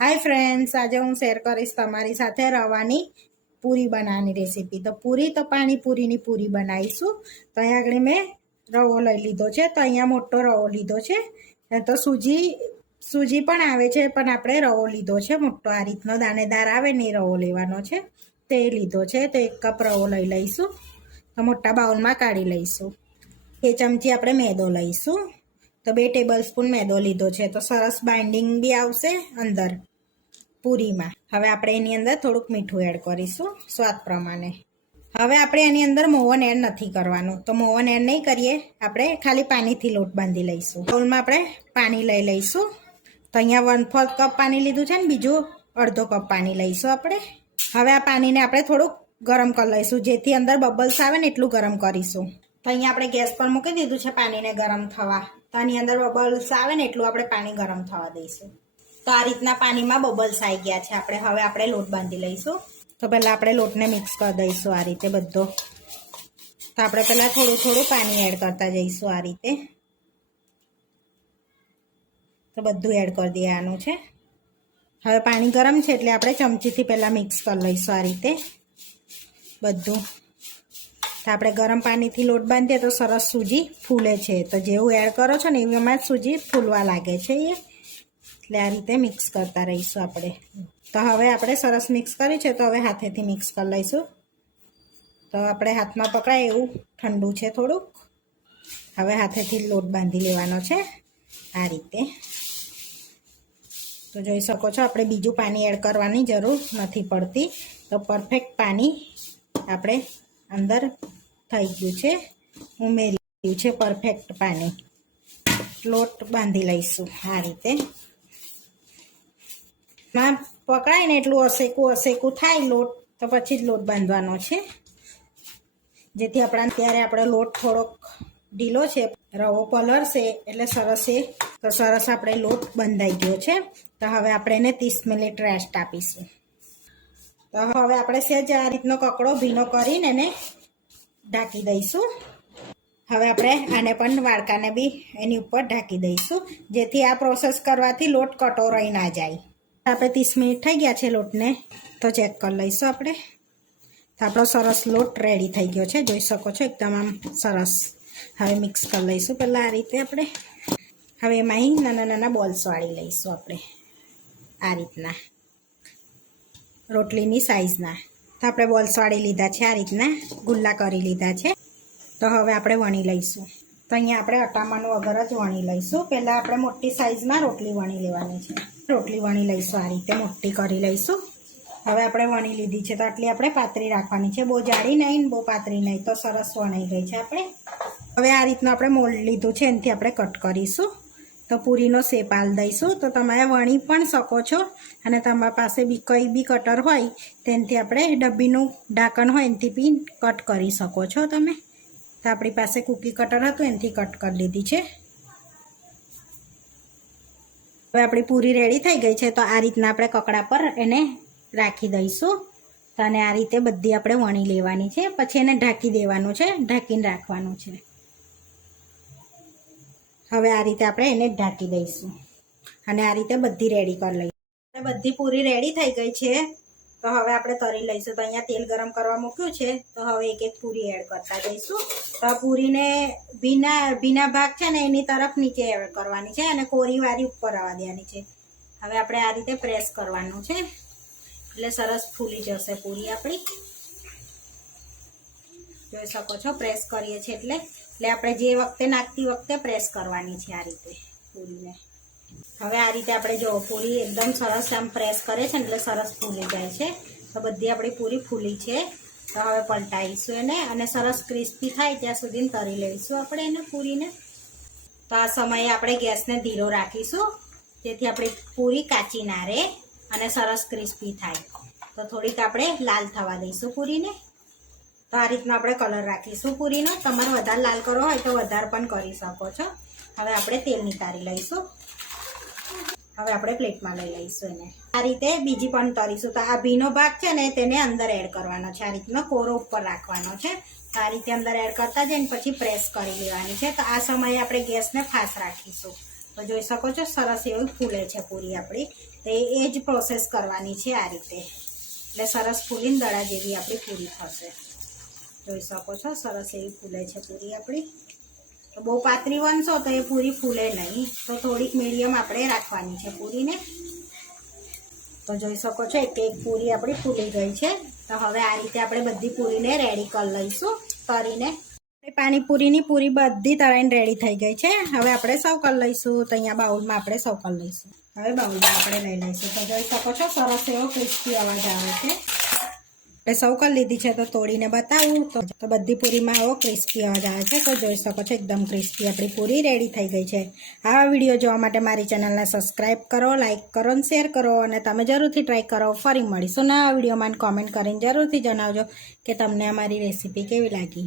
Hi friends, आज हूँ शेर करीश तमारी साथे रवानी पूरी बनानी रेसिपी। तो पूरी तो पाणीपूरीनी पूरी बनावीशुं। तो अहीं आगळ मैं रवो लई लीधो छे। तो अहींया मोटो रवो लीधो छे। तो सूजी पण आवे छे, पण आपणे रवो लीधो छे मोटो, आ रीतनो दाणेदार आवे ने रवो लेवानो छे, ते लीधो छे। तो 1 कप रवो लई लईशुं। तो मोटा बाउलमां काढी लईशुं। 2 चमची આપણે મેદો લઈશું। તો 2 ટેબલ સ્પૂન મેદો લીધો છે। તો સરસ બાઇન્ડિંગ બી આવશે અંદર પૂરીમાં। હવે આપણે એની અંદર થોડુંક મીઠું એડ કરીશું સ્વાદ પ્રમાણે। હવે આપણે એની અંદર મોવન એડ નથી કરવાનું। તો મોવન એડ નહીં કરીએ, આપણે ખાલી પાણીથી લોટ બાંધી લઈશું। બાઉલમાં આપણે પાણી લઈ લઈશું। તો અહીંયા 1/4 કપ પાણી લીધું છે ને બીજું અડધો કપ પાણી લઈશું આપણે। હવે આ પાણીને આપણે થોડુંક ગરમ કરી લઈશું, જેથી અંદર બબલ્સ આવે ને એટલું ગરમ કરીશું। તો અહીંયા આપણે ગેસ પર મૂકી દીધું છે પાણીને ગરમ થવા। તો આની અંદર બબલ્સ આવે ને એટલું આપણે પાણી ગરમ થવા દઈશું। તો આ રીતના પાણીમાં બબલ્સ આવી ગયા છે। આપણે લોટ બાંધી લઈશું। તો પહેલાં આપણે લોટને મિક્સ કરી દઈશું આ રીતે બધો। તો આપણે પહેલાં થોડું થોડું પાણી એડ કરતા જઈશું આ રીતે। તો બધું એડ કરી દેવાનું છે। હવે પાણી ગરમ છે એટલે આપણે ચમચીથી પહેલાં મિક્સ કરી લઈશું આ રીતે બધું। તો આપણે ગરમ પાણીથી લોટ બાંધીએ તો સરસ સૂજી ફૂલે છે। તો જેવું એડ કરો છો ને એમાં જ સૂજી ફૂલવા લાગે છે એટલે આ રીતે મિક્સ કરતા રહીશું આપણે। તો હવે આપણે સરસ મિક્સ કરી છે, તો હવે હાથેથી મિક્સ કરી લઈશું। તો આપણે હાથમાં પકડાય એવું ઠંડુ છે થોડુંક। હવે હાથેથી લોટ બાંધી લેવાનો છે આ રીતે। તો જોઈ શકો છો આપણે બીજું પાણી એડ કરવાની જરૂર નથી પડતી। તો પરફેક્ટ પાણી આપણે અંદર થઈ ગયું છે, ઉમેરી ગયું છે પરફેક્ટ પાણી। લોટ બાંધી લઈશું આ રીતે। માં પકડાય ને એટલું અસેકું થાય લોટ, તો પછી જ લોટ બાંધવાનો છે, જેથી ત્યારે આપણો લોટ થોડોક ઢીલો છે, રવો પલળશે એટલે સરસ આપણે લોટ બંધાઈ ગયો છે। તો હવે આપણે એને 30 મિનિટ રેસ્ટ આપીશું। તો હવે આપણે સહેજ આ રીતનો કકડો ભીનો કરીને એને ઢાંકી દઈશું। હવે આપણે આને પણ વાડકાને બી એની ઉપર ઢાંકી દઈશું, જેથી આ પ્રોસેસ કરવાથી લોટ કટોરાઈ ના જાય। આપણે 30 મિનિટ થઈ ગયા છે લોટને, તો ચેક કરી લઈશું આપણે। તો આપણો સરસ લોટ રેડી થઈ ગયો છે, જોઈ શકો છો એકદમ આમ સરસ। હવે મિક્સ કરી લઈશું પહેલાં આ રીતે આપણે। હવે એમાં નાના નાના બોલ્સ વાળી લઈશું આપણે આ રીતના રોટલીની સાઈઝના। તો આપણે બોલ્સ વાળી લીધા છે, આ રીતના ગુલ્લા કરી લીધા છે। તો હવે આપણે વણી લઈશું। તો અહીંયા આપણે અટામાનું વગર જ વણી લઈશું। પહેલાં આપણે મોટી સાઈઝમાં રોટલી વણી લેવાની છે। રોટલી વણી લઈશું આ રીતે મોટી કરી લઈશું। હવે આપણે વણી લીધી છે, તો આટલી આપણે પાતળી રાખવાની છે, બહુ જાડી નહીં ને બહુ પાતળી નહીં। તો સરસ વણાઈ ગઈ છે આપણે। હવે આ રીતનું આપણે મોલ્ડ લીધું છે, એનાથી આપણે કટ કરીશું। તો પૂરીનો શેપ આલ દઈશું। તો તમે વણી પણ શકો છો, અને તમારા પાસે બી કંઈ બી કટર હોય તેનાથી આપણે ડબ્બીનું ઢાંકણ હોય એનાથી બી કટ કરી શકો છો તમે। તો આપણી પાસે કૂકી કટર હતું એનાથી કટ કરી લીધી છે। હવે આપણી પૂરી રેડી થઈ ગઈ છે। તો આ રીતના આપણે કકડા પર એને રાખી દઈશું। તો અને આ રીતે બધી આપણે વણી લેવાની છે, પછી એને ઢાંકી દેવાનું છે, ઢાંકીને રાખવાનું છે। હવે આ રીતે આપણે એને ઢાંકી દઈશું, અને આ રીતે બધી રેડી કરી લઈશું। બધી પૂરી રેડી થઈ ગઈ છે। તો હવે આપણે તળી લઈશું। તો અહીંયા તેલ ગરમ કરવા મૂક્યું છે, તો હવે એક એક પૂરી એડ કરતા જઈશું। તો આ પૂરીને ભીના ભાગ છે ને એની તરફ નીચે એડ કરવાની છે, અને કોરીવાળી ઉપર આવવા દેવાની છે। હવે આપણે આ રીતે પ્રેસ કરવાનું છે, એટલે સરસ ફૂલી જશે પૂરી આપણી। જોઈ શકો છો પ્રેસ કરીએ છીએ એટલે આપણે જે વખતે નાખતી વખતે પ્રેસ કરવાની છે આ રીતે પૂરીને। હવે આ રીતે આપણે જો પૂરી એકદમ સરસ આમ પ્રેસ કરે છે ને એટલે સરસ ફૂલી જાય છે। તો બધી આપણી પૂરી ફૂલી છે। તો હવે પલટાઈશું એને, અને સરસ ક્રિસ્પી થાય ત્યાં સુધી તળી લઈશું આપણે એને પૂરીને। તો આ સમયે આપણે ગેસને ધીરો રાખીશું, જેથી આપણી પૂરી કાચી ના રહે અને સરસ ક્રિસ્પી થાય। તો થોડીક આપણે લાલ થવા દઈશું પૂરીને। તો આ રીતનો આપણે કલર રાખીશું પૂરીનો। તમારે વધારે લાલ કરવો હોય તો વધારે પણ કરી શકો છો। હવે આપણે તેલ નિતારી લઈશું। હવે આપણે પ્લેટમાં લઈ લઈશું એને। આ રીતે બીજી પણ તળીશું। તો આ ભીનો ભાગ છે ને તેને અંદર એડ કરવાનો છે, આ રીતનો કોરો ઉપર રાખવાનો છે। તો આ રીતે અંદર એડ કરતા જઈને પછી પ્રેસ કરી લેવાની છે। તો આ સમયે આપણે ગેસને ફાસ્ટ રાખીશું। તો જોઈ શકો છો સરસ એવી ફૂલે છે પૂરી આપણી। તો એ જ પ્રોસેસ કરવાની છે આ રીતે, એટલે સરસ ફૂલીને દડા જેવી આપણી પૂરી થશે. જોઈ શકો છો સરસ એવી ફૂલે છે પૂરી આપણી. તો બહુ પાતળી વણશો તો એ પૂરી ફૂલે નહીં, તો થોડીક મીડિયમ આપણે રાખવાની છે પૂરીને. તો જોઈ શકો છો એક એક પૂરી આપણી ફૂલી ગઈ છે. તો હવે આ રીતે આપણે બધી પૂરીને રેડી કરી લઈશું તળીને. પાણીપુરીની પૂરી બધી તળાઈને રેડી થઈ ગઈ છે. હવે આપણે સર્વ કરી લઈશું. તો અહીંયા બાઉલમાં આપણે સર્વ કરી લઈશું. હવે બાઉલમાં આપણે લઈ લઈશું. તો જોઈ શકો છો સરસ એવો ક્રિસ્પી અવાજ આવે છે. આપણે સર્વ કરી લીધી છે. તો તોડીને બતાવું તો બધી પૂરીમાં આવો ક્રિસ્પી અવાજ આવે છે. તો જોઈ શકો છો એકદમ ક્રિસ્પી આપણી પૂરી રેડી થઈ ગઈ છે. આવા વિડીયો જોવા માટે મારી ચેનલને સબસ્ક્રાઈબ કરો, લાઇક કરો અને શેર કરો, અને તમે જરૂરથી ટ્રાય કરો. ફરી મળીશું નવા વિડીયોમાં. કોમેન્ટ કરીને જરૂરથી જણાવજો કે તમને અમારી રેસીપી કેવી લાગી.